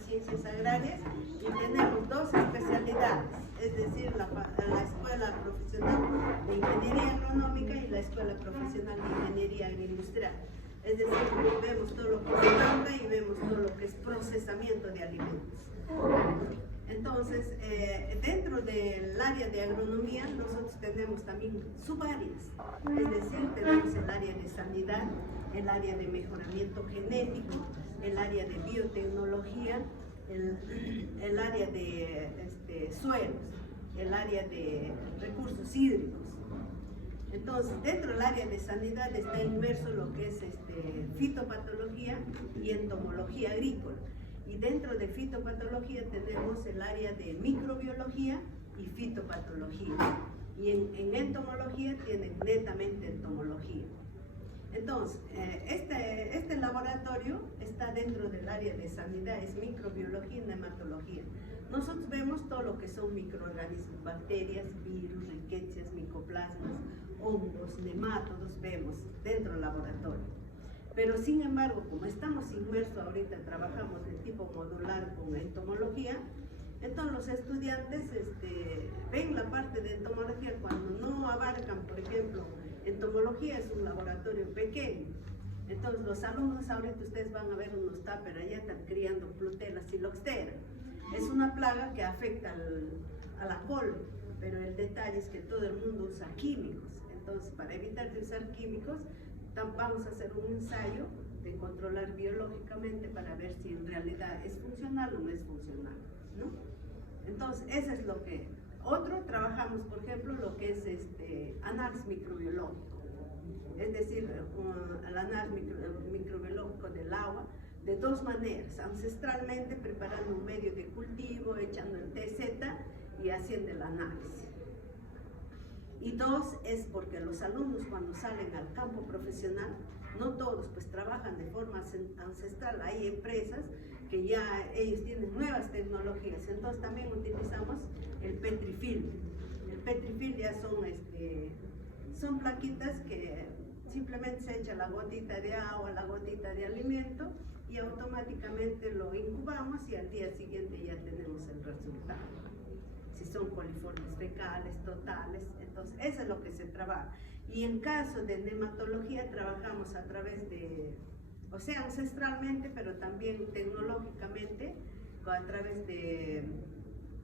ciencias agrarias y tenemos dos especialidades, es decir, la Escuela Profesional de Ingeniería Agronómica y la Escuela Profesional de Ingeniería Agroindustrial. Es decir, vemos todo lo que es planta y vemos todo lo que es procesamiento de alimentos. Entonces, dentro del área de agronomía, nosotros tenemos también subáreas, es decir, tenemos el área de sanidad, el área de mejoramiento genético, el área de biotecnología, el área de suelos, el área de recursos hídricos. Entonces, dentro del área de sanidad está inmerso lo que es fitopatología y entomología agrícola. Y dentro de fitopatología tenemos el área de microbiología y fitopatología. Y en entomología tienen netamente entomología. Entonces, este laboratorio está dentro del área de sanidad, es microbiología y nematología. Nosotros vemos todo lo que son microorganismos, bacterias, virus, riquecias, micoplasmas, hongos, nemátodos, vemos dentro del laboratorio. Pero sin embargo, como estamos inmersos ahorita, trabajamos de tipo modular con entomología, entonces los estudiantes ven la parte de entomología cuando no abarcan, por ejemplo, entomología es un laboratorio pequeño. Entonces los alumnos ahorita ustedes van a ver unos tuppers allá están criando Plutella siloxera. Es una plaga que afecta a la col, pero el detalle es que todo el mundo usa químicos. Entonces, para evitar de usar químicos, vamos a hacer un ensayo de controlar biológicamente para ver si en realidad es funcional o no es funcional, ¿no? Entonces, eso es lo que... Otro, trabajamos, por ejemplo, lo que es análisis microbiológico, es decir, el análisis microbiológico del agua, de dos maneras, ancestralmente preparando un medio de cultivo, echando el TZ y haciendo el análisis. Y dos, es porque los alumnos cuando salen al campo profesional, no todos pues trabajan de forma ancestral, hay empresas que ya ellos tienen nuevas tecnologías, entonces también utilizamos el petrifilm. El petrifilm ya son plaquitas que simplemente se echa la gotita de agua, la gotita de alimento y automáticamente lo incubamos y al día siguiente ya tenemos el resultado. Si son coliformes fecales, totales, entonces eso es lo que se trabaja. Y en caso de nematología trabajamos a través de, o sea, ancestralmente, pero también tecnológicamente, a través de,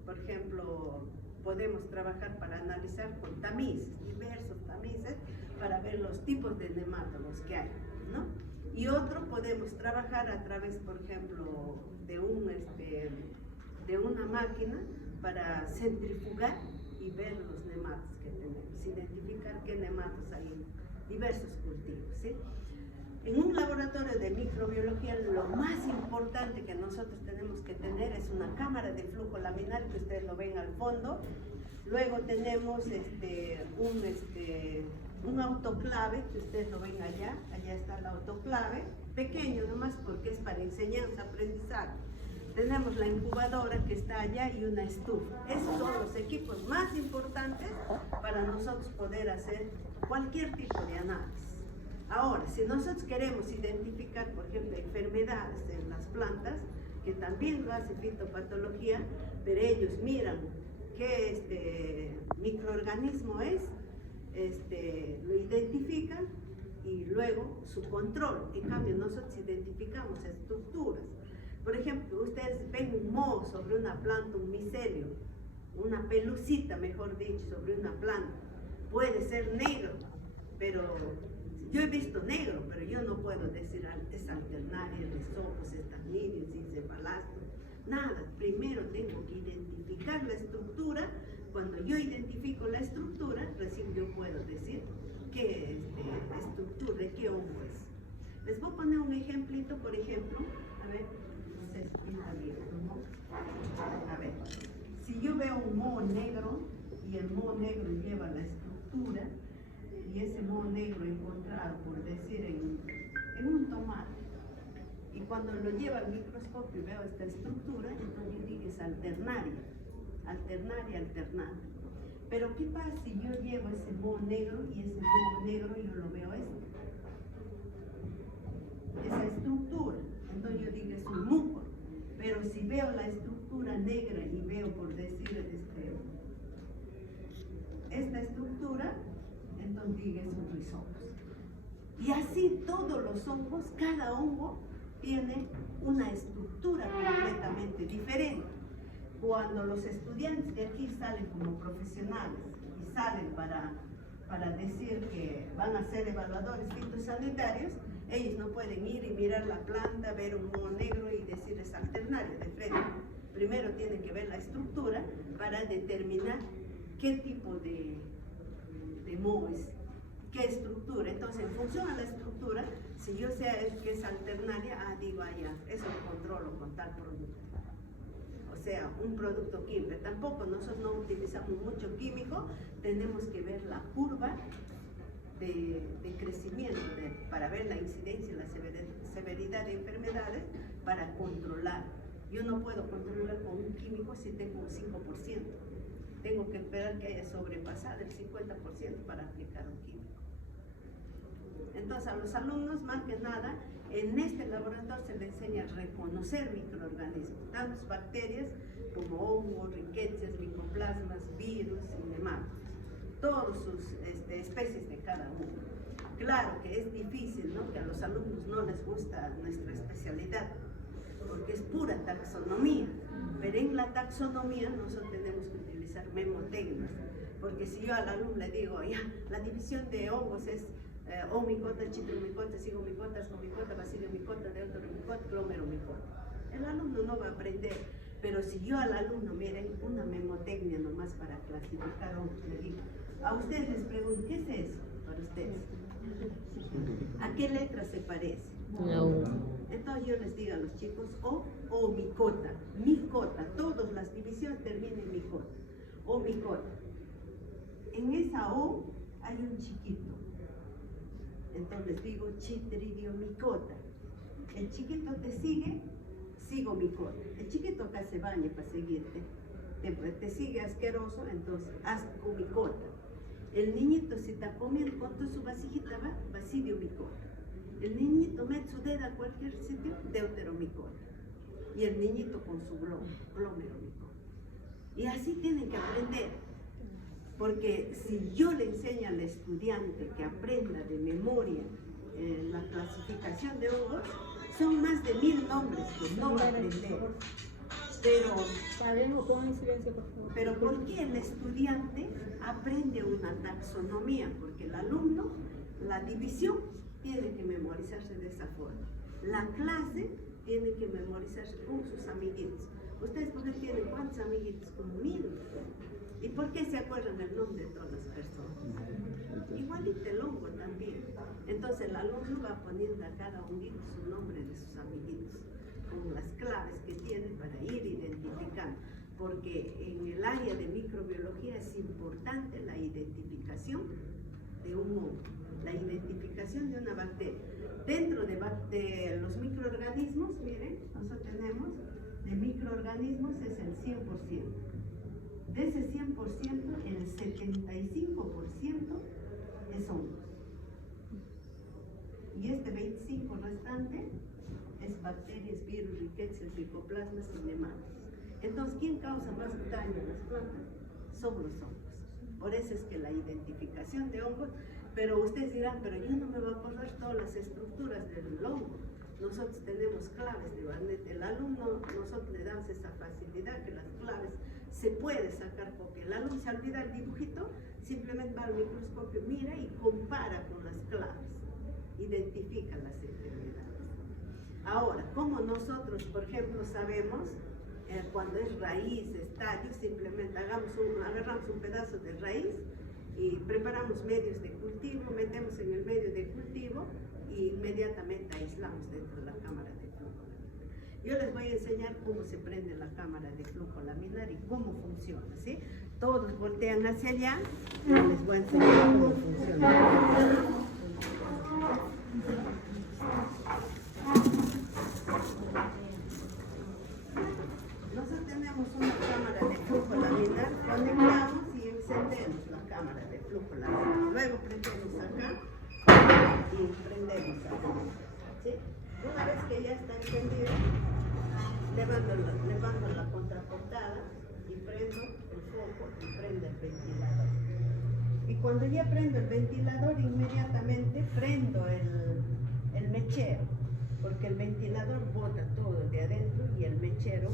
por ejemplo, podemos trabajar para analizar con tamices, diversos tamices, para ver los tipos de nemátodos que hay, ¿no? Y otro, podemos trabajar a través, por ejemplo, de una máquina para centrifugar y ver los nematos que tenemos, identificar qué nematos hay en diversos cultivos, ¿sí? En un laboratorio de microbiología, lo más importante que nosotros tenemos que tener es una cámara de flujo laminar, que ustedes lo ven al fondo. Luego tenemos un autoclave, que ustedes lo ven allá está el autoclave, pequeño nomás porque es para enseñanza, aprendizaje. Tenemos la incubadora que está allá y una estufa. Esos son los equipos más importantes para nosotros poder hacer cualquier tipo de análisis. Ahora, si nosotros queremos identificar, por ejemplo, enfermedades en las plantas, que también lo hace fitopatología, pero ellos miran qué microorganismo es, lo identifican y luego su control. En cambio, nosotros identificamos estructuras. Por ejemplo, ustedes ven un moho sobre una planta, un micelio, una pelucita, mejor dicho, sobre una planta. Puede ser negro, pero yo he visto negro, pero yo no puedo decir es alternaria, Rhizopus, Staphylococcus, Encephalastro, nada. Primero tengo que identificar la estructura. Cuando yo identifico la estructura, recién yo puedo decir qué estructura, de qué hongo es. Les voy a poner un ejemplito, por ejemplo, a ver. A ver, si yo veo un moho negro y el moho negro lleva la estructura y ese moho negro encontrado, por decir, en un tomate, y cuando lo lleva al microscopio y veo esta estructura, entonces yo digo es alternaria, alternada. Pero ¿qué pasa si yo llevo ese moho negro y ese moho negro yo lo veo esa estructura? Entonces yo digo es un múcor. Pero si veo Y así todos los hongos, cada hongo tiene una estructura completamente diferente. Cuando los estudiantes de aquí salen como profesionales y salen para decir que van a ser evaluadores fitosanitarios, ellos no pueden ir y mirar la planta, ver un moho negro y decir es alternaria de frente. Primero tienen que ver la estructura para determinar qué tipo de moho es, qué estructura. Entonces, en función a la estructura, si yo sé que es alternaria, digo, ya, eso lo controlo con tal producto. O sea, un producto químico. Tampoco nosotros no utilizamos mucho químico, tenemos que ver la curva de crecimiento para ver la incidencia y la severidad de enfermedades para controlar. Yo no puedo controlar con un químico si tengo un 5%. Tengo que esperar que haya sobrepasado el 50% para aplicar un químico. Entonces, a los alumnos, más que nada, en este laboratorio se les enseña a reconocer microorganismos, tanto bacterias como hongos, riquecias, micoplasmas, virus y nematodos, todas sus especies de cada uno. Claro que es difícil, ¿no?, que a los alumnos no les gusta nuestra especialidad, porque es pura taxonomía, pero en la taxonomía nosotros tenemos que utilizar memotecnias, porque si yo al alumno le digo, ya, la división de hongos es omicota, chitromicota, zigomicota, ascomicota, baciliomicota, deuteromicota, glomeromicota. El alumno no va a aprender, pero si yo al alumno, miren, una memotecnia nomás para clasificar hongos, le digo, a ustedes les pregunto, ¿qué es eso para ustedes? ¿A qué letra se parece? No. Entonces yo les digo a los chicos, o micota, micota, todas las divisiones terminan en micota, o micota. En esa O hay un chiquito. Entonces les digo chitridiomicota. El chiquito te sigue, zigomicota. El chiquito acá se baña para seguirte. Te sigue asqueroso, entonces ascomicota. El niñito si está comiendo con toda su vasijita va, basidiomicota. El niñito mete su dedo a cualquier sitio, deuteromicota. Y el niñito con su glomeromicota. Y así tienen que aprender. Porque si yo le enseño al estudiante que aprenda de memoria la clasificación de hongos, son más de 1000 nombres que no va a aprender. Pero ¿por qué el estudiante aprende una taxonomía? Porque el alumno, la división, tiene que memorizarse de esa forma. La clase tiene que memorizarse con sus amiguitos. ¿Ustedes por qué tienen cuántos amiguitos? Como 1000. ¿Y por qué se acuerdan el nombre de todas las personas? Igualito el hongo también. Entonces el alumno va poniendo a cada honguito su nombre de sus amiguitos, con las claves que tienen para ir identificando. Porque en el área de microbiología es importante la identificación de un hongo, la identificación de una bacteria. Dentro de los microorganismos, miren, nosotros tenemos de microorganismos es el 100%. De ese 100%, el 75% es hongos. Y este 25% restante es bacterias, virus, riquecias, micoplasmas y nematodos. Entonces, ¿quién causa más daño a las plantas? Son los hongos. Por eso es que la identificación de hongos, pero ustedes dirán, pero yo no me voy a acordar todas las estructuras del hongo. Nosotros tenemos claves de Barnett. El alumno, nosotros le damos esa facilidad que las claves se puede sacar copia. El alumno se olvida el dibujito, simplemente va al microscopio, mira y compara con las claves, identifica las enfermedades. Ahora, como nosotros, por ejemplo, sabemos cuando es raíz, estadio, simplemente agarramos un pedazo de raíz y preparamos medios de cultivo, metemos en el medio de cultivo y inmediatamente aislamos dentro de la cámara de flujo laminar. Yo les voy a enseñar cómo se prende la cámara de flujo laminar y cómo funciona, ¿sí? Todos voltean hacia allá y les voy a enseñar cómo funciona. Nosotros tenemos una cámara de flujo laminar, conectamos y encendemos la cámara de flujo laminar. Luego prendemos acá y prendemos acá. ¿Sí? Una vez que ya está encendida, levanto la contraportada y prendo el foco y prendo el ventilador. Y cuando ya prendo el ventilador, inmediatamente prendo el lechero,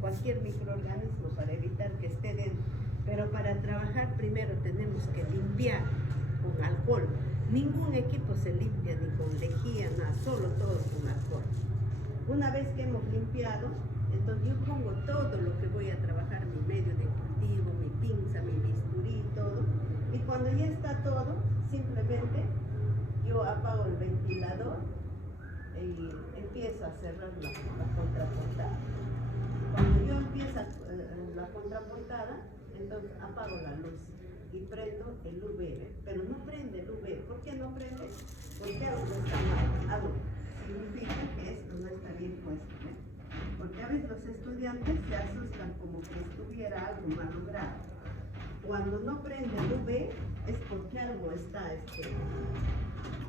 cualquier microorganismo para evitar que esté dentro. Pero para trabajar primero tenemos que limpiar con alcohol. Ningún equipo se limpia ni con lejía, nada, solo todo con alcohol. Una vez que hemos limpiado, entonces yo pongo todo lo que voy a trabajar, mi medio de cultivo, mi pinza, mi bisturí, todo. Y cuando ya está todo, simplemente yo apago el ventilador y empiezo a cerrar la contraportada. Cuando yo empiezo la contraportada, entonces apago la luz y prendo el UV, pero no prende el UV. ¿Por qué no prende? Porque algo está mal. Algo significa que esto no está bien puesto, ¿eh? Porque a veces los estudiantes se asustan como que estuviera algo malogrado. Cuando no prende el UV es porque algo está,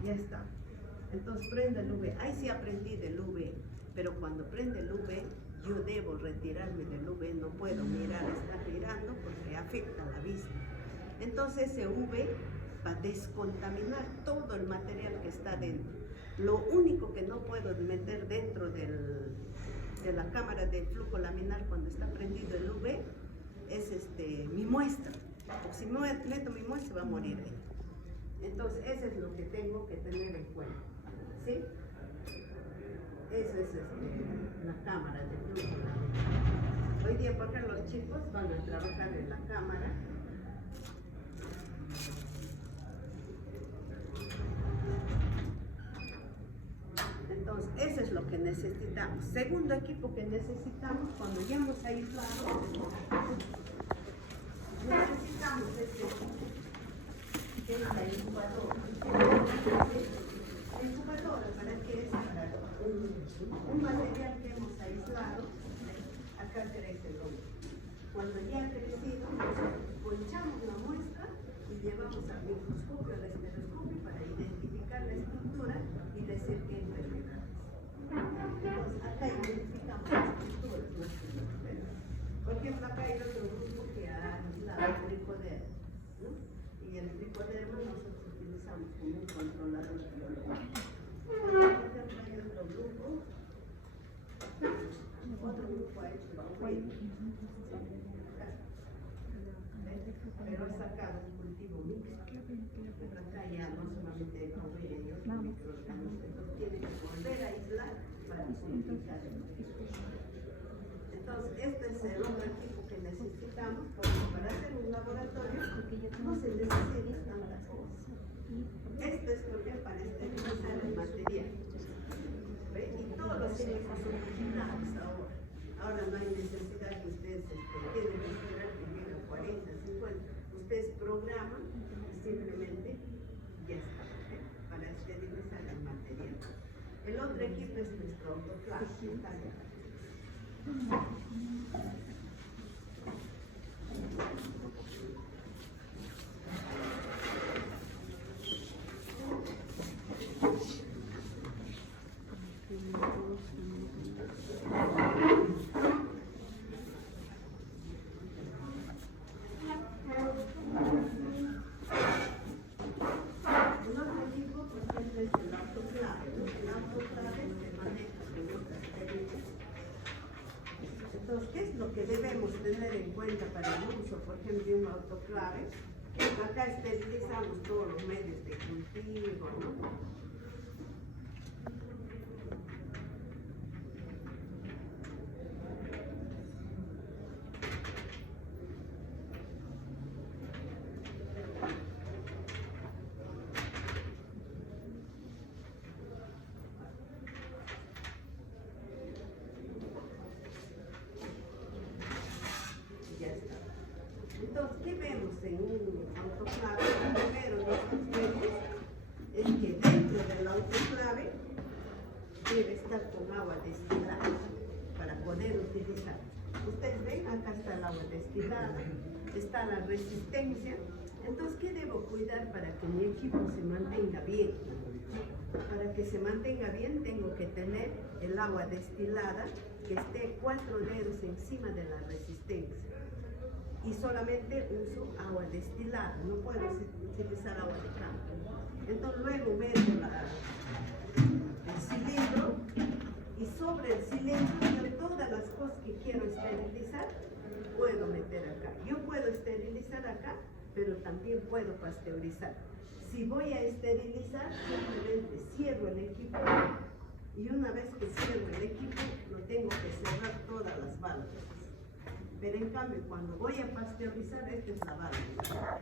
ya está. Entonces prende el UV. Ahí sí aprendí del UV, pero cuando prende el UV yo debo retirarme del UV, no puedo mirar, estar mirando porque afecta la vista. Entonces ese UV va a descontaminar todo el material que está dentro. Lo único que no puedo meter dentro de la cámara de flujo laminar cuando está prendido el UV es mi muestra. O si meto mi muestra va a morir ahí. Entonces eso es lo que tengo que tener en cuenta, ¿sí? Eso es la cámara de flujo laminar. Hoy día porque los chicos van a trabajar en la cámara. Entonces, eso es lo que necesitamos. Segundo equipo que necesitamos cuando ya hemos aislado, necesitamos este equipo, que es la incubadora. La incubadora, ¿para qué es? Para un material que hemos aislado, acá crece el hongo. Cuando ya ha crecido, ponchamos la muestra y llevamos al microscopio, al estereoscopio, para identificar la estructura y decir qué enfermedad es. Entonces, acá identificamos las estructuras. Por ejemplo, acá hay otro grupo que ha aislado el tricoderma, ¿no? Y el tricoderma nosotros utilizamos como un controlador biológico. Por ejemplo, hay otro grupo ha hecho la huella. Pero he sacado un cultivo mixto. Acá ya no solamente hay huella y otros microorganismos, entonces tiene que volver a aislar para purificar el microorganismo. Entonces, este es el otro equipo que necesitamos, porque para hacer un laboratorio no se necesita tanta cosa. Esto es lo que para esterilizar el material. ¿Ve? Y todos los equipos son digitales ahora. Ahora no hay necesidad que ustedes tienen que esperar que llegue a 40, 50. Ustedes programan y simplemente ya está, ¿eh? Para esterilizar el material. El otro equipo es nuestro autoclave. Entonces, ¿qué es lo que debemos tener en cuenta para el uso, por ejemplo, de un autoclave? Acá esterilizamos todos los medios de cultivo, ¿no? Entonces, ¿qué vemos en un autoclave? Primero, lo que vemos es que dentro del autoclave debe estar con agua destilada para poder utilizar. Ustedes ven, acá está el agua destilada, está la resistencia. Entonces, ¿qué debo cuidar para que mi equipo se mantenga bien? Para que se mantenga bien, tengo que tener el agua destilada que esté 4 dedos encima de la resistencia. Y solamente uso agua destilada, no puedo utilizar agua de campo. Entonces luego meto el cilindro Y sobre el cilindro, yo todas las cosas que quiero esterilizar, puedo meter acá. Yo puedo esterilizar acá, pero también puedo pasteurizar. Si voy a esterilizar, simplemente cierro el equipo y una vez que cierro el equipo, lo tengo que cerrar todas las válvulas. Pero en cambio, cuando voy a pasteurizar, esta es la válvula.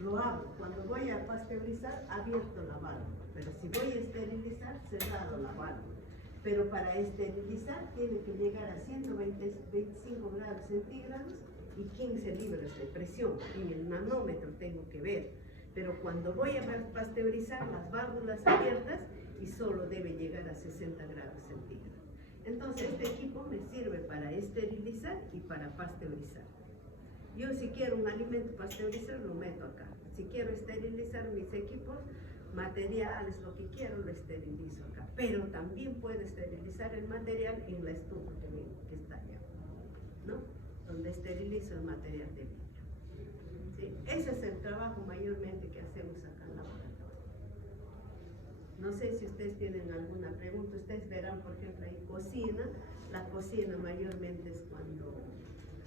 Lo hago. Cuando voy a pasteurizar, abierto la válvula. Pero si voy a esterilizar, cerrado la válvula. Pero para esterilizar tiene que llegar a 125 grados centígrados y 15 libras de presión. En el nanómetro tengo que ver. Pero cuando voy a pasteurizar, las válvulas abiertas y solo debe llegar a 60 grados centígrados. Entonces este equipo me sirve para esterilizar y para pasteurizar. Yo si quiero un alimento pasteurizar lo meto acá. Si quiero esterilizar mis equipos, materiales, lo que quiero lo esterilizo acá. Pero también puedo esterilizar el material en la estufa que está allá, ¿no? Donde esterilizo el material de vidrio. ¿Sí? Ese es el trabajo mayormente que hacemos acá en la laboratorio. No sé si ustedes tienen alguna pregunta. Ustedes verán, por ejemplo, hay cocina. La cocina mayormente es cuando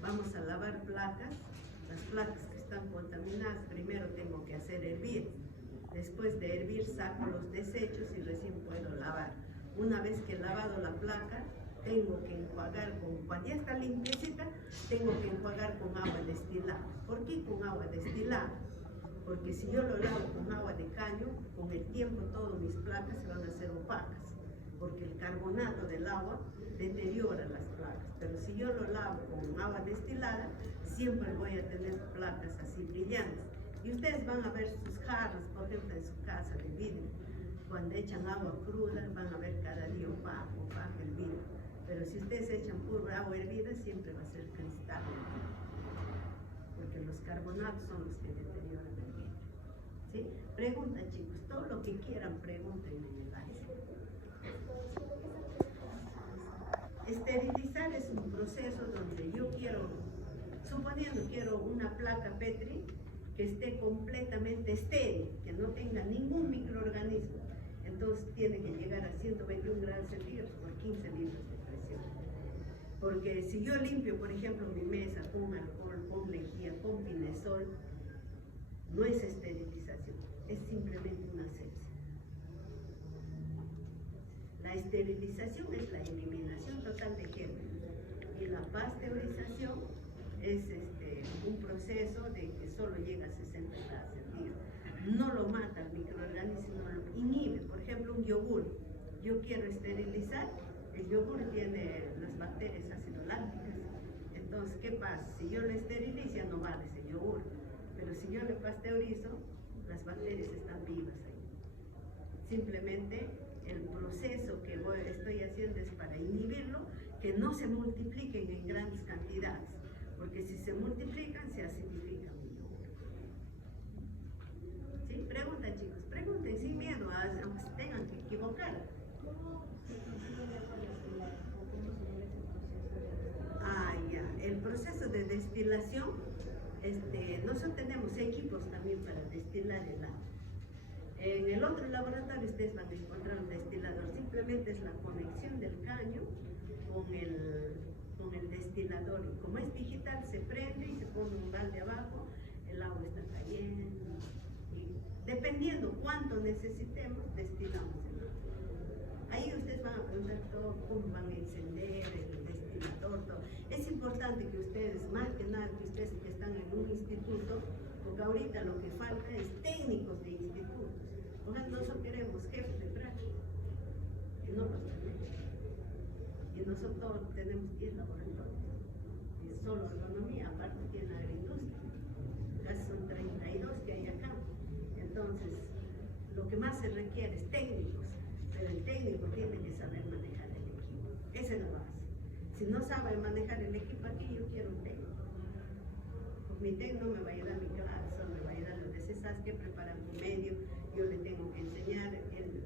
vamos a lavar placas. Las placas que están contaminadas, primero tengo que hacer hervir. Después de hervir saco los desechos y recién puedo lavar. Una vez que he lavado la placa, tengo que enjuagar cuando ya está limpiecita, tengo que enjuagar con agua destilada. ¿Por qué con agua destilada? Porque si yo lo lavo con agua de caño, con el tiempo todas mis placas se van a hacer opacas, porque el carbonato del agua deteriora las placas. Pero si yo lo lavo con agua destilada, siempre voy a tener placas así brillantes. Y ustedes van a ver sus jarras, por ejemplo, en su casa de vidrio. Cuando echan agua cruda, van a ver cada día opaco el vidrio. Pero si ustedes echan pura agua hervida, siempre va a ser cristal. Porque los carbonatos son los que deterioran el vidrio. ¿Sí? Pregunta, chicos, todo lo que quieran, pregunten en el live. Esterilizar es un proceso donde yo quiero, suponiendo quiero una placa Petri que esté completamente estéril, que no tenga ningún microorganismo. Entonces tiene que llegar a 121 grados centígrados por 15 libras de presión. Porque si yo limpio, por ejemplo, mi mesa con alcohol, con lejía, con pinesol, no es esterilización, es simplemente una asepsia. La esterilización es la eliminación total de gérmenes y la pasteurización es un proceso de que solo llega a 60 grados centígrados. No lo mata el microorganismo, lo inhibe. Por ejemplo, un yogur. Yo quiero esterilizar, el yogur tiene las bacterias ácido lácticas. Entonces, ¿qué pasa? Si yo lo esterilizo, ya no vale ese yogur. Pero si yo lo pasteurizo, las bacterias están vivas ahí. Simplemente el proceso que estoy haciendo es para inhibirlo, que no se multipliquen en grandes cantidades. Porque si se multiplican, se acidifican. ¿Sí? Pregunten, chicos, pregunten sin miedo, aunque se tengan que equivocar. Ah, ya. El proceso de destilación, nosotros tenemos equipos también para destilar el agua. En el otro laboratorio ustedes van a encontrar un destilador, simplemente es la conexión del caño con el destilador, y como es digital se prende y se pone un balde abajo, el agua está cayendo y dependiendo cuánto necesitemos destilamos el agua. Ahí ustedes van a preguntar todo, cómo van a encender el destilador, todo. Es importante que ustedes, más que nada que ustedes que están en un instituto, porque ahorita lo que falta es técnicos de institutos. Nosotros queremos jefes de práctica y no los tenemos. Y nosotros tenemos 10 laboratorios, y solo agronomía, aparte tiene agroindustria, casi son 32 que hay acá. Entonces, lo que más se requiere es técnicos, pero el técnico tiene que saber manejar el equipo. Esa es la base. Si no sabe manejar el equipo aquí, yo quiero un técnico. Pues mi técnico no me va a ayudar mi clase, me va a ayudar lo de ¿sabes qué? Preparar un medio, yo le tengo que enseñar,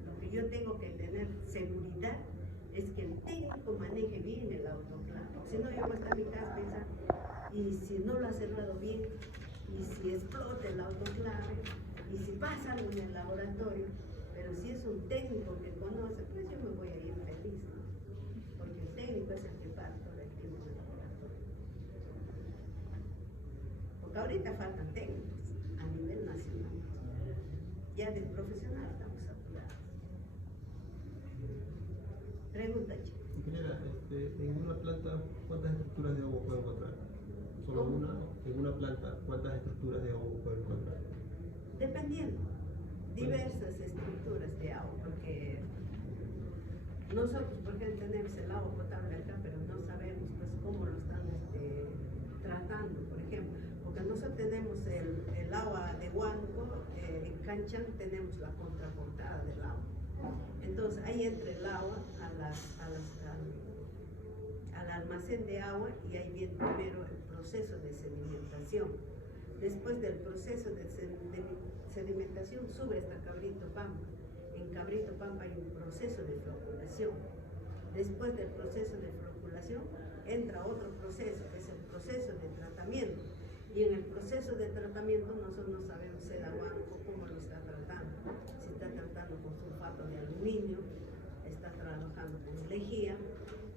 lo que yo tengo que tener seguridad es que el técnico maneje bien el autoclave. Si no, yo voy a estar en mi casa pensando, y si no lo ha cerrado bien, y si explota el autoclave, y si pasa algo en el laboratorio, pero si es un técnico que conoce, pues yo me voy a ir feliz, ¿no? Porque ahorita faltan técnicos a nivel nacional. Ya del profesional estamos saturados. Pregunta, chico. Ingeniera, en una planta, ¿cuántas estructuras de agua puede encontrar? ¿Solo ¿Cómo? una? En una planta, ¿cuántas estructuras de agua puede encontrar? Dependiendo, diversas estructuras de agua, porque nosotros, por ejemplo, tenemos el agua potable acá, pero no sabemos pues cómo lo están tratando, por ejemplo, porque nosotros tenemos el agua de Huánuco, en Canchán tenemos la contraportada del agua. Entonces ahí entra el agua al almacén de agua y ahí viene primero el proceso de sedimentación. Después del proceso de sedimentación sube hasta Cabrito Pampa. En Cabrito Pampa hay un proceso de floculación. Después del proceso de floculación entra otro proceso, que es el proceso de tratamiento. Y en el proceso de tratamiento nosotros no sabemos el agua cómo lo está tratando. Si está tratando con sulfato de aluminio, está trabajando con lejía,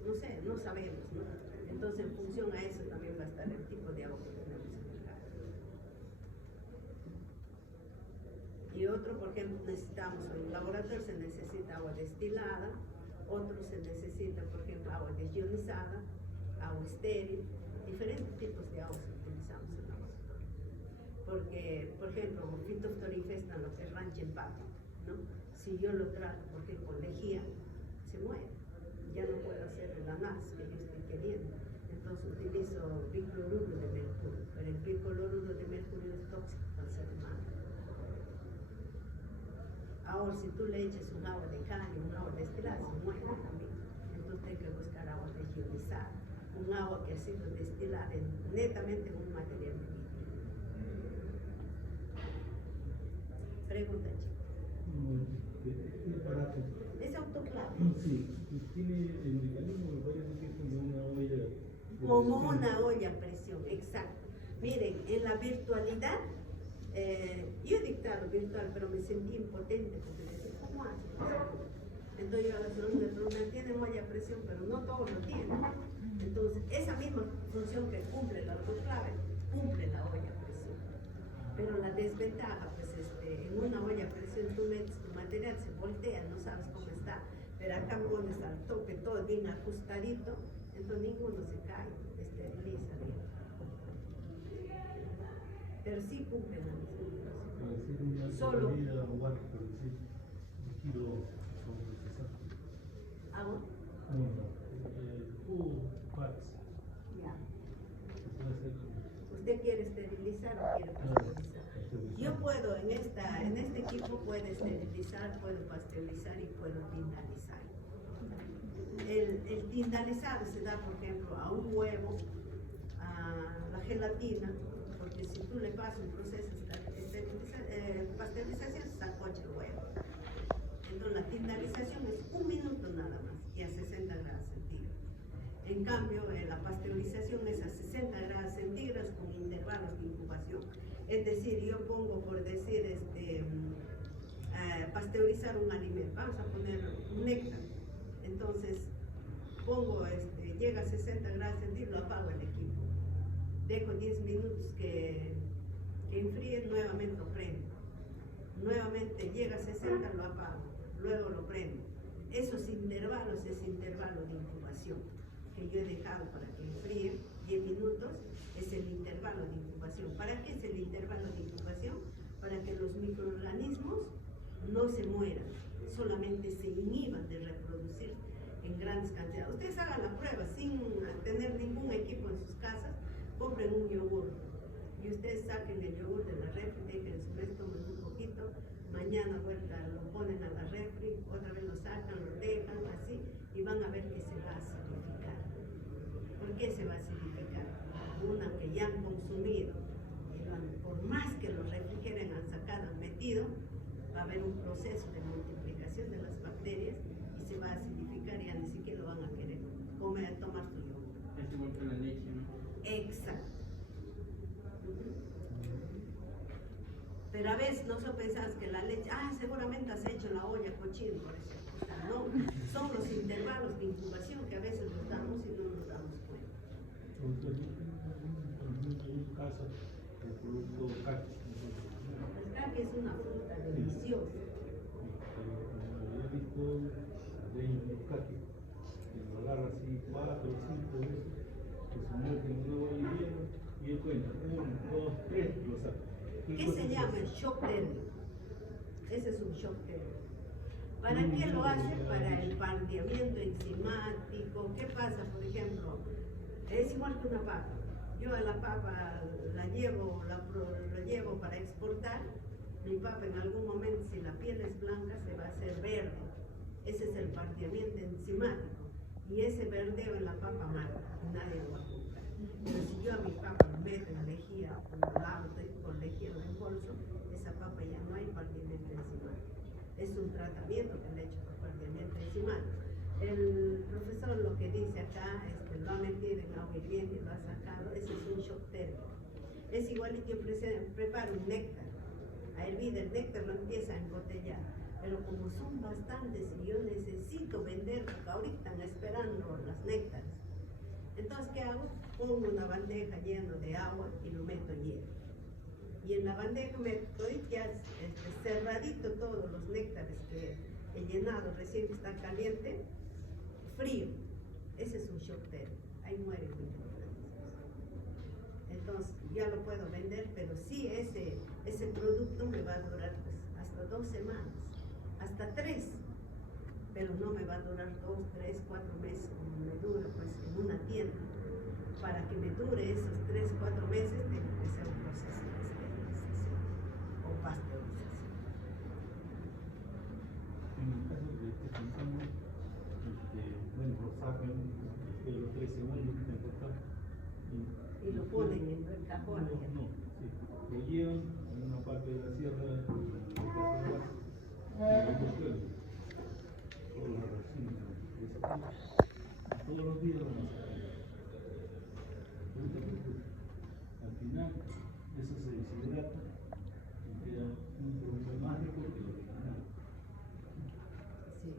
no sé, no sabemos, ¿no? Entonces en función a eso también va a estar el tipo de agua que tenemos en el mercado. Y otro, por ejemplo, necesitamos, en el laboratorio se necesita agua destilada, otro se necesita, por ejemplo, agua desionizada, agua estéril, diferentes tipos de agua que utilizamos en el laboratorio. Porque, por ejemplo, Phytophthora infestan lo que es ranchempático, ¿no? Si yo lo trato, por ejemplo, con lejía, se muere. Ya no puedo hacer el análisis que yo estoy queriendo. Entonces utilizo bicloruro de mercurio, pero el bicloruro de mercurio es tóxico para el ser humano. Ahora, si tú le eches un agua de caña, un agua destilada, se muere también. Entonces hay que buscar agua regionizada, un agua que ha sido destilada netamente en un material de vidrio. Pregunta, chico. ¿Qué aparato? Es autoclave. Sí, tiene el mecanismo, me parece que es como una olla. Como una olla a presión, exacto. Miren, en la virtualidad, yo he dictado virtual, pero me sentí impotente porque decía, ¿cómo hace? Entonces yo a los alumnos tienen olla a presión, pero no todos lo tienen. Entonces, esa misma función que cumple la autoclave, cumple la olla a presión. Pero la desventaja, pues, en una olla a presión tú metes tu material, se voltea, no sabes cómo está. Pero acá pones al toque todo bien ajustadito, entonces ninguno se cae, esteriliza bien. Pero sí cumple la misma función. Solo agua, producir líquido procesado. agua. Parts. Ya. Puede ser. ¿Usted quiere esterilizar o quiere pasteurizar? Yo puedo, en este equipo puedo esterilizar, puedo pasteurizar y puedo tindalizar. El tindalizado se da, por ejemplo, a un huevo, a la gelatina, porque si tú le pasas un proceso de pasteurización, se sancocha el huevo. Entonces la tindalización es 1 minuto nada más y a 60 grados centígrados. En cambio, la pasteurización es a 60 grados centígrados con intervalos de incubación. Es decir, yo pongo, por decir, pasteurizar un alimento. Vamos a poner un néctar. Entonces, pongo, llega a 60 grados centígrados, lo apago el equipo. Dejo 10 minutos que enfríe, nuevamente lo prendo. Nuevamente llega a 60, lo apago. Luego lo prendo. Esos intervalos es intervalo de incubación que yo he dejado para que enfríe 10 minutos, es el intervalo de incubación. ¿Para qué es el intervalo de incubación? Para que los microorganismos no se mueran, solamente se inhiban de reproducir en grandes cantidades. Ustedes hagan la prueba sin tener ningún equipo en sus casas, compren un yogur y ustedes saquen el yogur de la refri, dejen su mes, tomen un poquito, mañana vuelta lo ponen a la refri, otra vez lo sacan, lo dejan así y van a ver que se va a acidificar. ¿Por qué se va a acidificar? Una que ya han consumido, y por más que lo refrigeren, han sacado, han metido, va a haber un proceso de multiplicación de las bacterias y se va a acidificar y ya ni siquiera lo van a querer comer, tomar su yogur. Es igual que la leche, ¿no? Exacto. Pero a veces nosotros pensamos que la leche, seguramente has hecho la olla cochina, por eso. O sea, no, son los intervalos de incubación que a veces nos damos y no nos damos cuenta. En un caso, el producto caqui. El caqui es una fruta deliciosa. Había visto de caqui, que lo agarra así 4 o 5 veces, que se mete en una olla de hielo y él cuenta 1, 2, 3, lo saca. ¿Qué se llama el shock térmico? Ese es un shock térmico. ¿Para qué lo hace? Para el pandeamiento enzimático. ¿Qué pasa, por ejemplo? Es igual que una papa. Yo a la papa la llevo para exportar. Mi papa en algún momento, si la piel es blanca, se va a hacer verde. Ese es el pandeamiento enzimático. Y ese verdeo en la papa mata. Nadie lo va a comprar. Pero si yo a mi papa lo meto en lejía, con lejía en el bolso, esa papa ya no hay pandeamiento enzimático. Es un tratamiento que le he hecho por pandeamiento enzimático. El profesor lo que dice acá es que lo ha metido en agua hirviendo y lo ha sacado. Ese es un shock térmico. Es igual que yo preparo un néctar. A hervir el néctar lo empieza a embotellar. Pero como son bastantes y yo necesito vender, porque ahorita están esperando las néctares. Entonces, ¿qué hago? Pongo una bandeja llena de agua y lo meto hielo. Y en la bandeja meto ya cerradito todos los néctares que he llenado recién que está caliente, frío. Ese es un shock térmico. Ahí muere el microorganismo. Entonces, ya lo puedo vender, pero sí ese producto me va a durar pues, hasta 2 semanas, hasta 3. Pero no me va a durar 2, 3, 4 meses como me dura pues, en una tienda. Para que me dure esos 3, 4 meses, tengo que hacer un proceso de esterilización o pasteurización. En el caso de este consumo, bueno, lo sacan de los 3 segundos que me tocan Y lo ponen en el cajón. No, sí, lo llevan en una parte de la sierra y lo cuelgan. Todas las resinas de ese tipo, todos los días lo van a sacar. Al final, eso se deshidrata y queda un producto más rico que el original. Sí.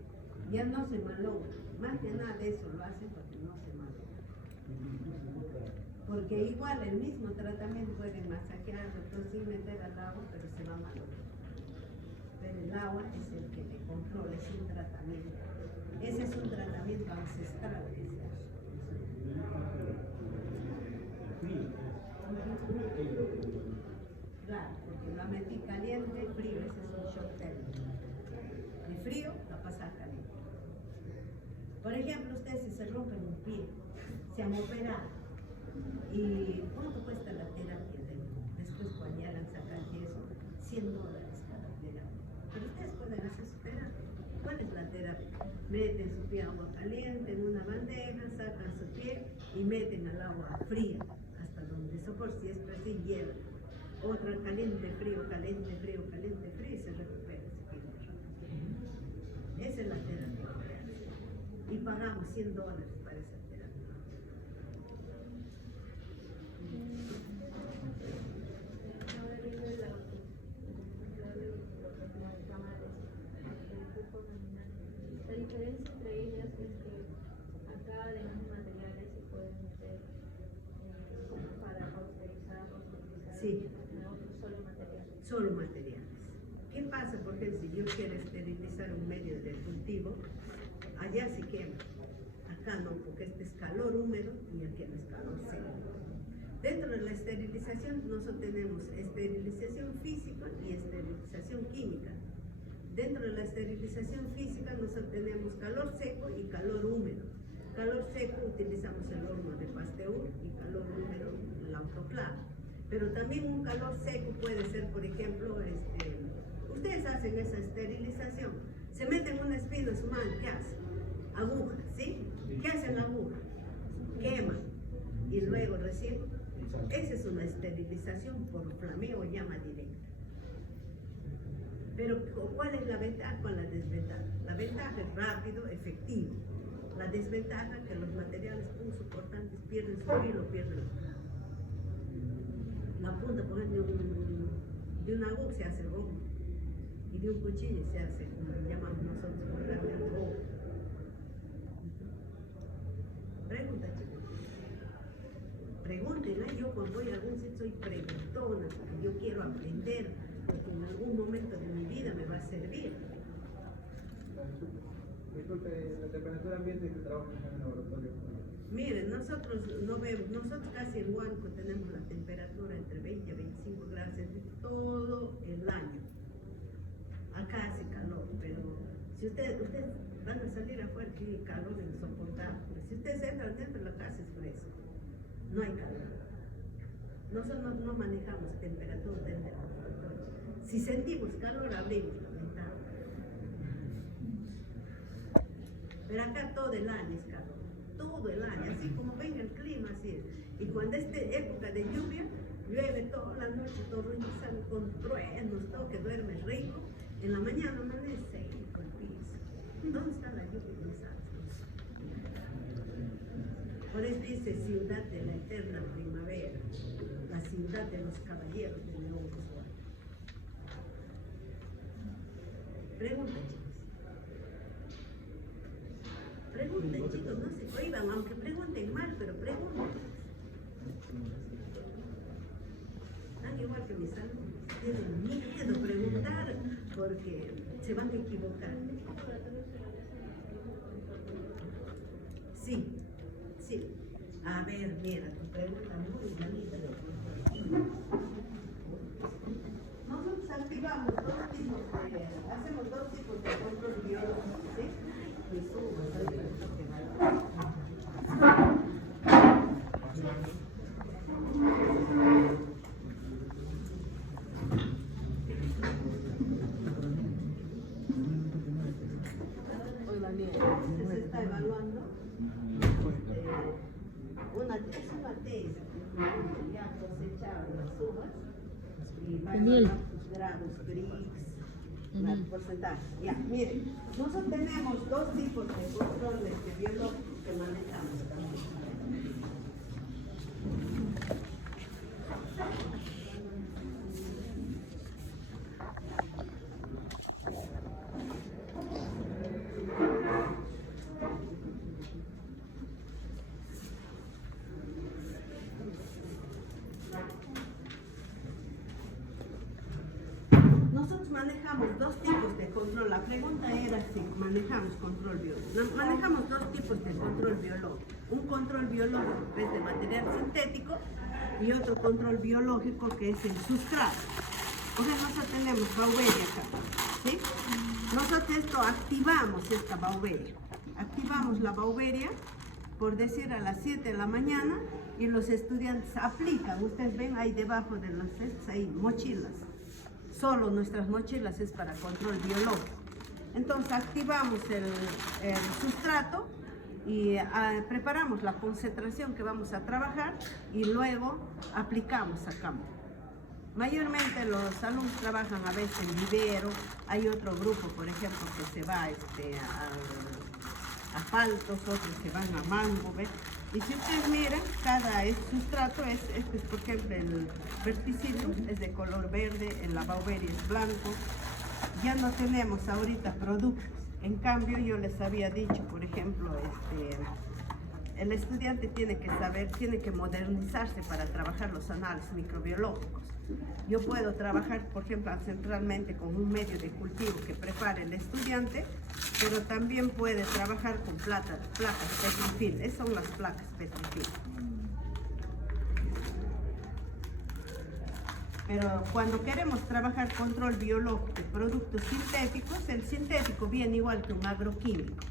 Ya no se malogra. Más que nada de eso lo hace porque no se malogra. Porque igual el mismo tratamiento pueden masajearlo, entonces sin meter al agua, pero se va a malograr. Pero el agua es el que le controla, es un tratamiento. Ese es un tratamiento ancestral que se hace. Claro, porque la metí caliente, frío, ese es un shock térmico. De frío, la pasa caliente. Por ejemplo, ustedes si se rompen un pie, se han operado, ¿y cuánto cuesta la terapia? Después cuando ya le han sacado el yeso, $100 cada terapia. Pero ustedes pueden hacer su terapia. ¿Cuál es la terapia? Meten su pie a agua caliente en una bandeja, sacan su pie y meten al agua fría, hasta donde soporte, si es preciso, hielo. Otra caliente, frío, caliente, frío, caliente, frío y se recupera ese pie. Esa es la terapia. Y pagamos $100 para esa terapia. La diferencia entre ellas es que acá de los materiales se pueden meter para cauterizar o utilizar Sí. solo materiales. Solo materiales. ¿Qué pasa? Por ejemplo, si yo quiero esterilizar un medio de cultivo, allá se quema. Acá no, porque este es calor húmedo y aquí no es calor seco. Dentro de la esterilización nosotros tenemos esterilización física y esterilización química. Dentro de la esterilización física nosotros tenemos calor seco y calor húmedo. Calor seco utilizamos el horno de Pasteur y calor húmedo el autoclave. Pero también un calor seco puede ser, por ejemplo, ustedes hacen esa esterilización, se meten una espina en su mano, ¿qué hacen? Aguja, ¿sí? ¿Qué hace la aguja? Quema y luego recién. Esa es una esterilización por flameo o llama directa. Pero ¿cuál es la ventaja con la desventaja? La ventaja es rápido, efectivo. La desventaja es que los materiales punzocortantes pierden su filo, pierden la punta. La punta, por ejemplo, de una aguja se hace rojo y de un cuchillo se hace, como le llamamos nosotros vulgarmente, rojo. Pregunta, chicos. Pregúntenla, yo cuando voy a algún sitio soy pregunta. maratona, porque yo quiero aprender, porque en algún momento de mi vida me va a servir. Disculpe, la temperatura ambiente que trabaja en el laboratorio. Miren, nosotros no vemos, nosotros casi en Huánuco tenemos la temperatura entre 20 y 25 grados todo el año. Acá hace calor, pero si ustedes van a salir afuera, tiene calor insoportable. Si ustedes entran dentro de la casa es fresco, no hay calor. Nosotros no manejamos temperatura dentro del laboratorio. Si sentimos calor, abrimos la ventana. Pero acá todo el año es calor, todo el año, así como ven el clima, así es. Y cuando es época de lluvia, llueve toda la noche, torrencial, con truenos, todo que duerme rico. En la mañana amanece con el piso. ¿Dónde está la lluvia? No sabes. Por eso dice ciudad de la eterna primavera, la ciudad de los caballeros de León. Pregunta, chicos. Pregunten, chicos, no se prohíban, aunque pregunten mal, pero pregunten. Tan igual que mis alumnos, tienen miedo a preguntar porque se van a equivocar. Sí, sí. A ver, mira, tu pregunta muy bonita. Nosotros activamos hacemos dos tipos de control biológico, ¿sí? Hola, mira, se está evaluando una tesis, ya cosecharon las uvas y van a evaluar sus grados Brix, el porcentaje. Ya, miren, nosotros tenemos dos tipos de controles biológicos que manejamos también. Nosotros manejamos dos tipos de control. La pregunta era si manejamos control biológico. Manejamos dos tipos de control biológico. Un control biológico que es de material sintético y otro control biológico que es el sustrato. O sea, nosotros tenemos Bauveria acá, ¿sí? Nosotros activamos esta Bauveria. Activamos la Bauveria, por decir, a las 7 de la mañana y los estudiantes aplican. Ustedes ven ahí debajo de las hay mochilas. Solo nuestras mochilas es para control biológico. Entonces activamos el sustrato y preparamos la concentración que vamos a trabajar y luego aplicamos a campo. Mayormente los alumnos trabajan a veces en vivero, hay otro grupo, por ejemplo, que se va a Paltos, otros que van a Mango, ¿ves? Y si ustedes miran, cada sustrato este es, por ejemplo, el verticillium es de color verde, el Bauveria es blanco. Ya no tenemos ahorita productos. En cambio, yo les había dicho, por ejemplo, el estudiante tiene que saber, tiene que modernizarse para trabajar los análisis microbiológicos. Yo puedo trabajar, por ejemplo, centralmente con un medio de cultivo que prepare el estudiante, pero también puede trabajar con placas Petrifilm. Esas son las placas Petrifilm. Pero cuando queremos trabajar control biológico de productos sintéticos, el sintético viene igual que un agroquímico.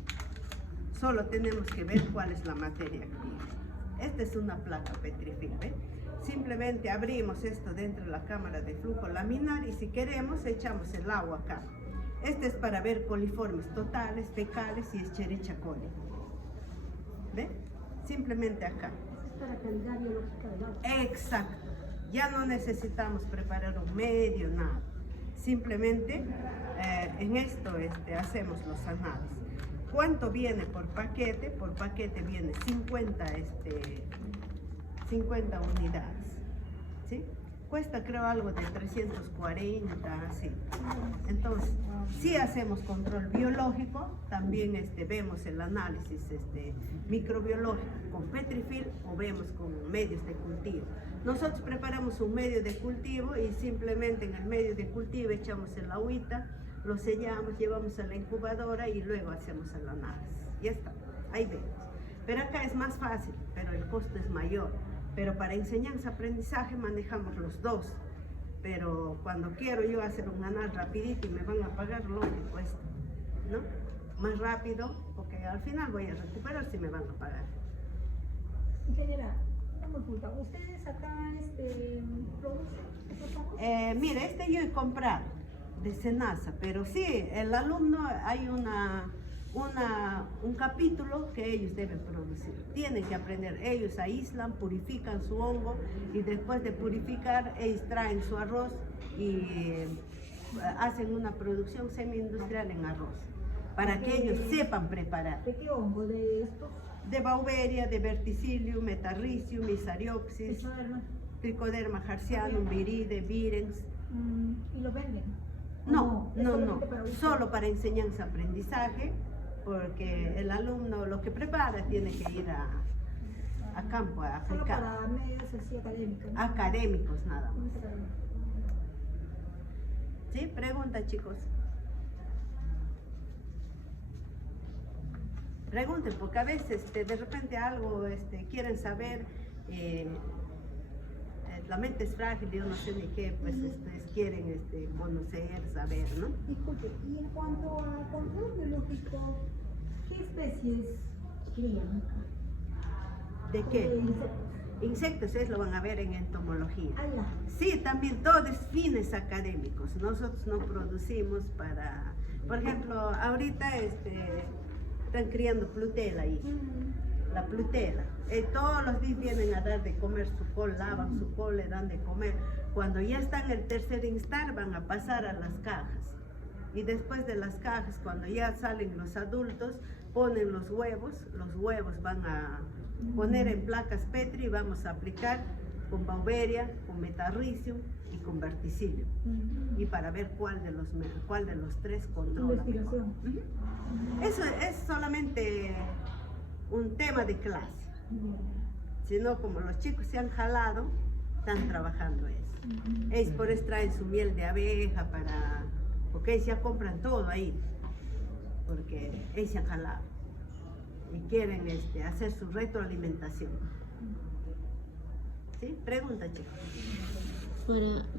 Solo tenemos que ver cuál es la materia activa. Esta es una placa Petrifilm, ¿eh? Simplemente abrimos esto dentro de la cámara de flujo laminar y si queremos echamos el agua acá. Este es para ver coliformes totales, fecales y Escherichia coli. ¿Ve? Simplemente acá. Es para calidad biológica del agua. Exacto. Ya no necesitamos preparar un medio, nada. Simplemente en esto hacemos los análisis. ¿Cuánto viene por paquete? Por paquete viene 50 unidades. ¿Sí? cuesta creo algo de 340, así. Entonces, sí hacemos control biológico, también vemos el análisis microbiológico con petrifilm o vemos con medios de cultivo. Nosotros preparamos un medio de cultivo y simplemente en el medio de cultivo echamos el agüita, lo sellamos, llevamos a la incubadora y luego hacemos el análisis. Ya está, ahí vemos. Pero acá es más fácil, pero el costo es mayor. Pero para enseñanza-aprendizaje manejamos los dos. Pero cuando quiero yo hacer un análisis rapidito y me van a pagar lo que cuesta, ¿no? Más rápido, porque al final voy a recuperar si me van a pagar. Ingeniera, una consulta. ¿Ustedes acá producen esos ojos? Mire, yo he comprado de Senasa, pero sí, el alumno hay un capítulo que ellos deben producir. Tienen que aprender, ellos aíslan, purifican su hongo y después de purificar, ellos traen su arroz y hacen una producción semi-industrial en arroz, para que ellos sepan preparar. ¿De qué hongo? ¿De estos? De Beauveria, de Verticillium, Metarricium, Misariopsis, Trichoderma harzianum, Viride, Virens. ¿Y lo venden? No, no, solo para enseñanza-aprendizaje, porque el alumno lo que prepara tiene que ir a campo a Solo aplicar. para medios así académicos, ¿no? Académicos nada más. ¿Sí? Pregunta, chicos. Pregunten, porque a veces de repente algo quieren saber, la mente es frágil y yo no sé ni qué, pues quieren conocer, saber, ¿no? Disculpe, y en cuanto a control biológico, ¿qué especies crían? ¿De qué? Insectos. Insectos, ustedes lo van a ver en entomología. Ah, ya. Sí, también todos fines académicos. Nosotros no producimos para, por ejemplo, ahorita están criando plutela ahí. La plutela. Todos los días vienen a dar de comer su col, lavan su col, le dan de comer. Cuando ya están en el tercer instar, van a pasar a las cajas. Y después de las cajas, cuando ya salen los adultos, ponen los huevos van a poner en placas Petri y vamos a aplicar con Beauveria, con Metarricium y con Verticillium. Y para ver cuál de los tres controla mejor. Investigación. Eso es solamente un tema de clase. Sino como los chicos se han jalado, están trabajando eso. Ellos por eso traen su miel de abeja porque ellos ya compran todo ahí, porque ellos se han jalado y quieren hacer su retroalimentación. ¿Sí? Pregunta, chicos.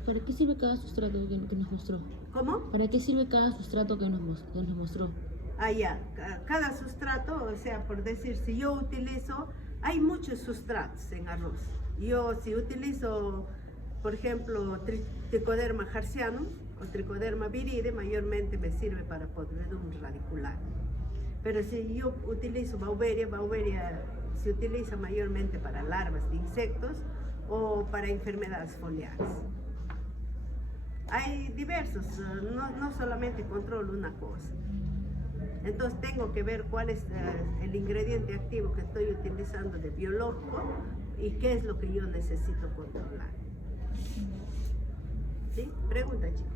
¿Para qué sirve cada sustrato que nos mostró? ¿Cómo? ¿Para qué sirve cada sustrato que nos mostró? Ya, cada sustrato, o sea, por decir, si yo utilizo, hay muchos sustratos en arroz. Yo si utilizo, por ejemplo, Trichoderma harzianum o Trichoderma viride, mayormente me sirve para podredum radicular. Pero si yo utilizo Beauveria se utiliza mayormente para larvas de insectos o para enfermedades foliares. Hay diversos, no solamente controlo una cosa. Entonces tengo que ver cuál es el ingrediente activo que estoy utilizando de biológico y qué es lo que yo necesito controlar. ¿Sí? Pregunta, chicos.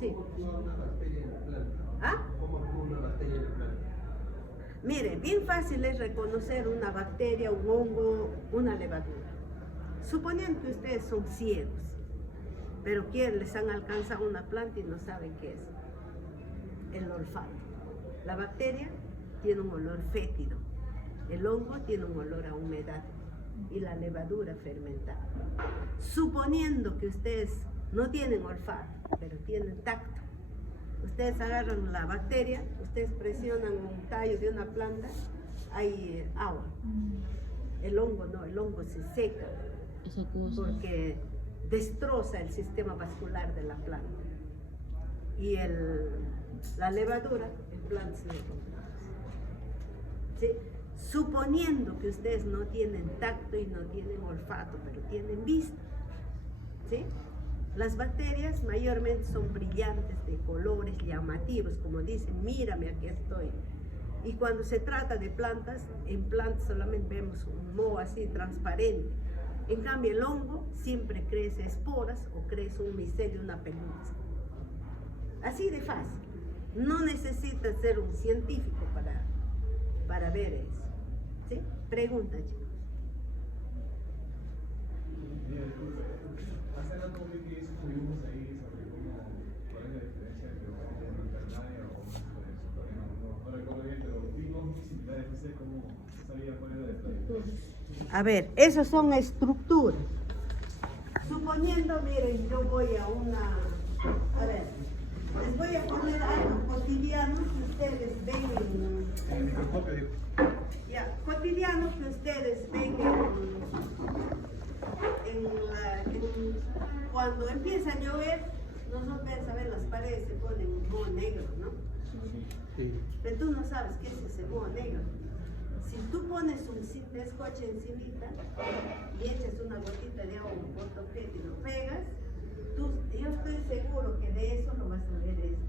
Sí. ¿Cómo actúa una bacteria en la planta? ¿Ah? ¿Cómo actúa una bacteria en la planta? Mire, bien fácil es reconocer una bacteria, un hongo, una levadura. Suponiendo que ustedes son ciegos, pero les han alcanzado una planta y no saben qué es. El olfato. La bacteria tiene un olor fétido, el hongo tiene un olor a humedad y la levadura fermentada. Suponiendo que ustedes no tienen olfato, pero tienen tacto, ustedes agarran la bacteria, ustedes presionan un tallo de una planta, hay agua. El hongo no, el hongo se seca Esa cosa. porque destroza el sistema vascular de la planta. Y la levadura, el planta se decompone. ¿Sí? Suponiendo que ustedes no tienen tacto y no tienen olfato, pero tienen vista. ¿Sí? Las bacterias mayormente son brillantes, de colores llamativos, como dicen, mírame, aquí estoy. Y cuando se trata de plantas, en plantas solamente vemos un moho así transparente. En cambio, el hongo siempre crece esporas o crece un micelio, una pelusa. Así de fácil. No necesitas ser un científico para ver eso. ¿Sí? Pregunta, chicos. Hace rato vi que estuvimos ahí sobre cuál es la diferencia entre una internaria o no recuerdo bien, pero vimos muy similares, no sé cómo sabía cuál era la diferencia. A ver, esas son estructuras. Suponiendo, miren, yo voy a una... A ver, les voy a poner algo cotidiano que ustedes ven En el microscopio, digo. ya, cotidiano que ustedes ven cuando empieza a llover, nosotros ves a ver las paredes se ponen un moho negro, ¿no? Sí. Pero tú no sabes qué es ese moho negro. Si tú pones un cinta scotch encimita y echas una gotita de agua, un portoquete y lo pegas, yo estoy seguro que de eso lo vas a ver esto.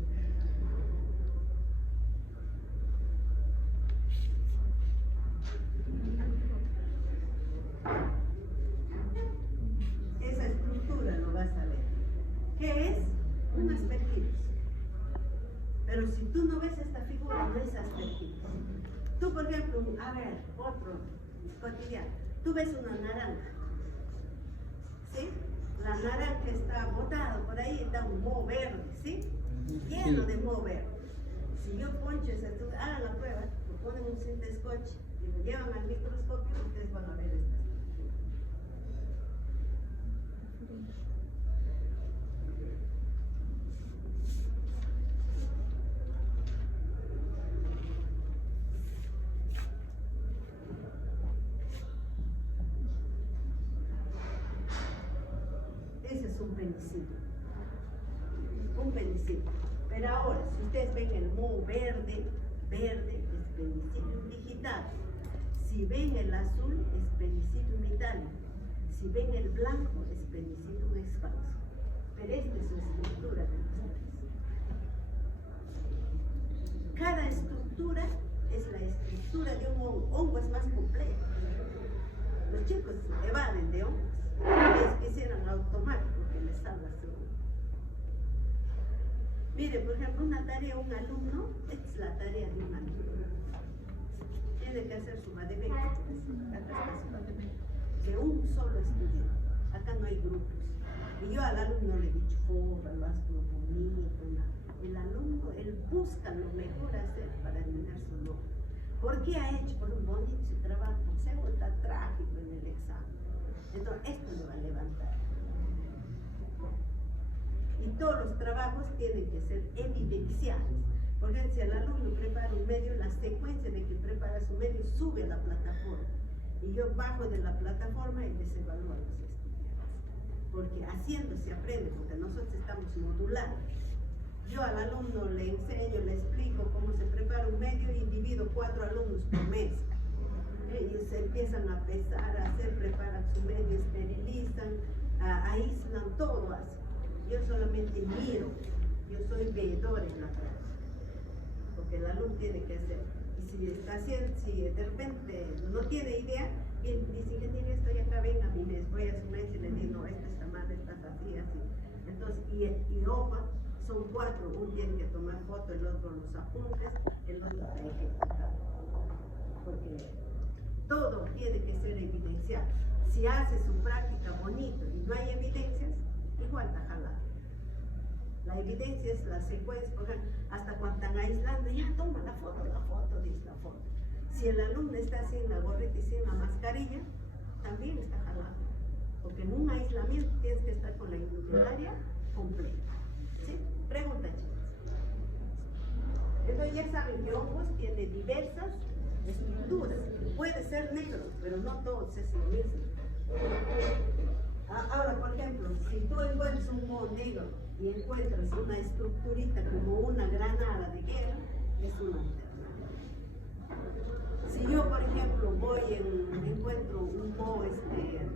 Esa estructura lo vas a ver. ¿Qué es? Un aspergillus. Pero si tú no ves esta figura, no es aspergillus. Tú, por ejemplo, a ver, otro cotidiano. Tú ves una naranja. ¿Sí? La naranja está botada por ahí, está un moho verde, ¿sí? Lleno de moho verde. Si yo poncho esa estructura, hagan la prueba, lo ponen un cinta scotch y lo llevan al microscopio, ustedes van a ver esta estructura. Ese es un penicilio. Un penicilio. Pero ahora, si ustedes ven el moho verde, es penicillium digital. Si ven el azul, es penicillium italico. Si ven el blanco, es penicillium expanso. Pero esta es su estructura de ustedes. Cada estructura es la estructura de un hongo. Hongo es más complejo. Los chicos evaden de hongos. Ellos quisieran automático que les salga su. Mire, por ejemplo, una tarea, un alumno, esta es la tarea de un alumno. Tiene que hacer su vademecum, de un solo estudiante. Acá no hay grupos. Y yo al alumno le he dicho, lo hazlo bonito. El alumno, él busca lo mejor hacer para terminar su nota. ¿Por qué ha hecho por un bonito su trabajo? Se vuelta trágico en el examen. Entonces, esto lo va a levantar. Y todos los trabajos tienen que ser evidenciados. Porque si el alumno prepara un medio, la secuencia de que prepara su medio sube a la plataforma. Y yo bajo de la plataforma y les evalúo a los estudiantes. Porque haciendo se aprende, porque nosotros estamos modulando. Yo al alumno le enseño, le explico cómo se prepara un medio y divido 4 alumnos por mes. Ellos se empiezan a pesar, a hacer, preparan su medio, esterilizan, aíslan, todo hacen. Yo solamente miro, yo soy veedor en la clase, porque el alumno tiene que hacer. Y si está haciendo, si de repente no tiene idea, y dice, ingeniero, estoy acá, venga, les voy a su mes y le digo, no, esta está mal, esta es así, así. Entonces, y hoja, son 4, uno tiene que tomar foto, el otro los apuntes, el otro está ejecutando. Porque todo tiene que ser evidenciado. Si hace su práctica bonito y no hay evidencias, igual está jalado. La evidencia es la secuencia, por ejemplo, hasta cuando están aislando, ya toma la foto, dice la foto. Si el alumno está sin la gorrita y sin la mascarilla, también está jalado. Porque en un aislamiento tienes que estar con la indumentaria completa. ¿Sí? Pregunta, chicos. Entonces ya saben que hongos tiene diversas estructuras. Puede ser negro, pero no todos es lo mismo. Ahora, por ejemplo, si tú encuentras un moho negro y encuentras una estructurita como una granada de guerra, es una alternativa. Si yo, por ejemplo, encuentro un moho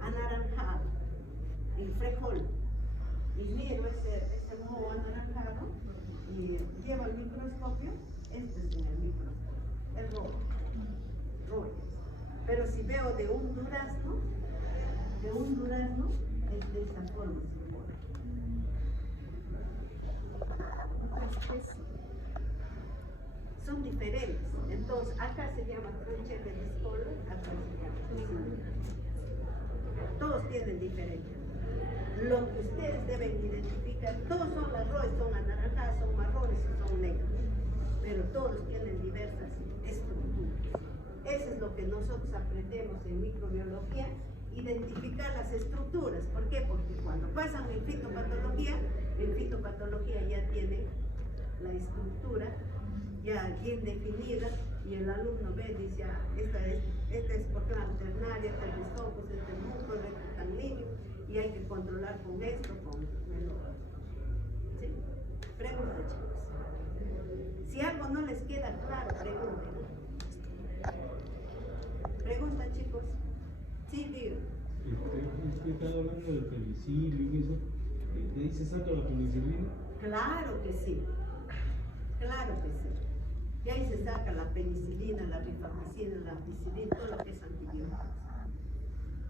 anaranjado en frijol y miro ese moho anaranjado y llevo el microscopio, este es en el microscopio, el rojo. Pero si veo de un durazno, de un durazno es de esta forma. Son diferentes. Entonces, acá se llama tronche de discolo, acá se llama piscina. Todos tienen diferencias. Lo que ustedes deben identificar, todos son las rojas, son anaranjadas, son marrones y son negras, pero todos tienen diversas estructuras. Eso es lo que nosotros aprendemos en microbiología, identificar las estructuras. ¿Por qué? Porque cuando pasan en fitopatología ya tiene la estructura ya bien definida y el alumno ve y dice, esta es por plan ternaria, este es ristocus, este es musgo, este es sanguíneo, y hay que controlar con esto, con el otro. ¿Sí? Pregunta, chicos. Si algo no les queda claro, pregunten. Pregunta, chicos. Sí, digo. Usted está hablando del penicilio y eso. ¿De ahí se saca la penicilina? Claro que sí. Claro que sí. De ahí se saca la penicilina, la rifamicina, la ampicilina, todo lo que es antibiótico.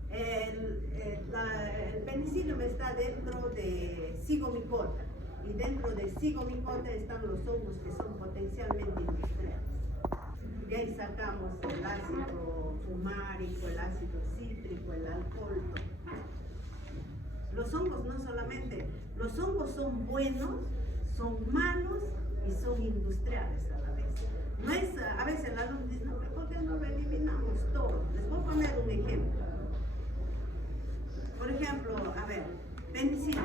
El penicillium está dentro de Zygomicota, y dentro de Zygomicota están los hongos que son potencialmente industriales. De ahí sacamos el ácido fumárico, el ácido cítrico, el alcohol. Los hongos no solamente, los hongos son buenos, son malos y son industriales a la vez. No es, a veces el alumno dice, no, ¿por qué no lo eliminamos todo? Les voy a poner un ejemplo. Por ejemplo, a ver, penicilio,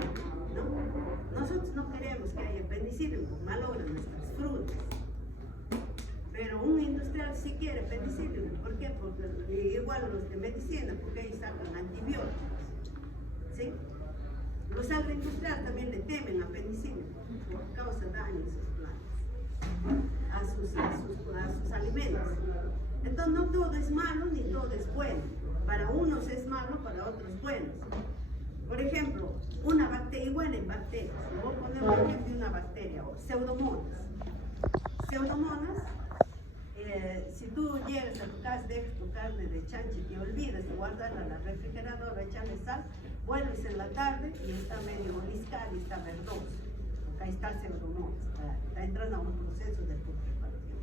¿no? Nosotros no queremos que haya penicilio, malogran nuestras frutas. Pero un industrial sí quiere penicilio. ¿Por qué? Porque igual los de medicina, porque ahí sacan antibióticos. ¿Sí? Los agroindustriales también le temen a penicilio, porque causa daño a sus plantas, a sus alimentos. Entonces no todo es malo ni todo es bueno. Para unos es malo, para otros buenos. Por ejemplo, una bacteria, igual en bacterias, le voy a poner un ejemplo de una bacteria, o pseudomonas. Pseudomonas, si tú llegas a tu casa, dejas tu carne de chancho y te olvidas de guardarla en la refrigeradora, echarle sal, vuelves en la tarde y está medio oliscada y está verdoso. Ahí está el pseudomonas, está entrando a un proceso de putrefacción.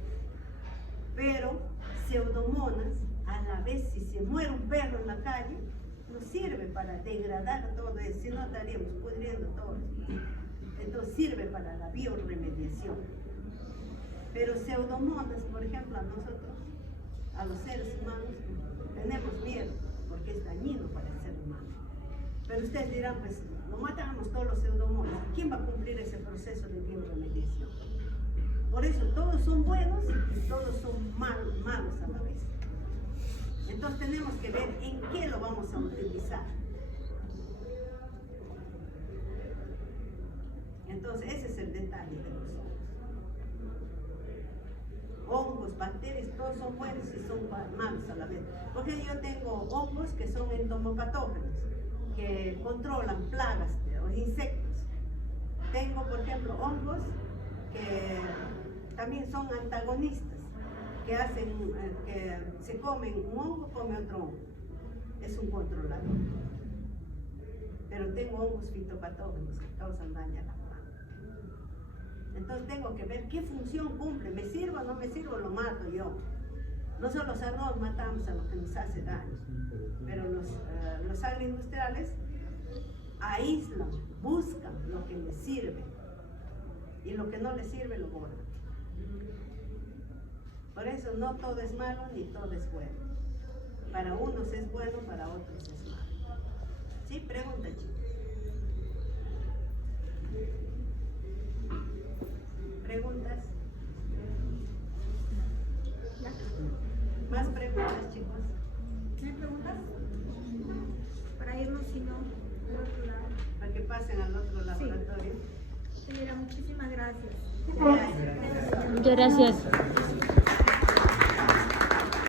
Pero pseudomonas, a la vez, si se muere un perro en la calle, nos sirve para degradar todo eso, si no estaríamos pudriendo todo. Entonces sirve para la bioremediación. Pero pseudomonas, por ejemplo, a nosotros, a los seres humanos, tenemos miedo, porque es dañino para el ser humano. Pero ustedes dirán, pues, no matamos todos los pseudomonas. ¿Quién va a cumplir ese proceso de bioremediación? Por eso todos son buenos y todos son malos a la vez. Entonces tenemos que ver en qué lo vamos a utilizar. Entonces ese es el detalle de los hongos, bacterias, todos son buenos y son malos a la vez. Porque yo tengo hongos que son entomopatógenos, que controlan plagas o insectos. Tengo, por ejemplo, hongos que también son antagonistas, que hacen, que se comen un hongo, come otro hongo. Es un controlador. Pero tengo hongos fitopatógenos que causan daño a la planta. Entonces tengo que ver qué función cumple. ¿Me sirve o no me sirve? Lo mato yo. Nosotros los matamos a lo que nos hace daño. Pero los agroindustriales aíslan, buscan lo que les sirve. Y lo que no les sirve lo borran. Por eso no todo es malo ni todo es bueno. Para unos es bueno, para otros es malo. ¿Sí? Pregunta, chicos. ¿Preguntas? ¿Más preguntas, chicos? ¿Me preguntas? Para irnos, si no, al otro lado. Para que pasen al otro laboratorio. Señora, muchísimas gracias. Gracias. Muchas gracias.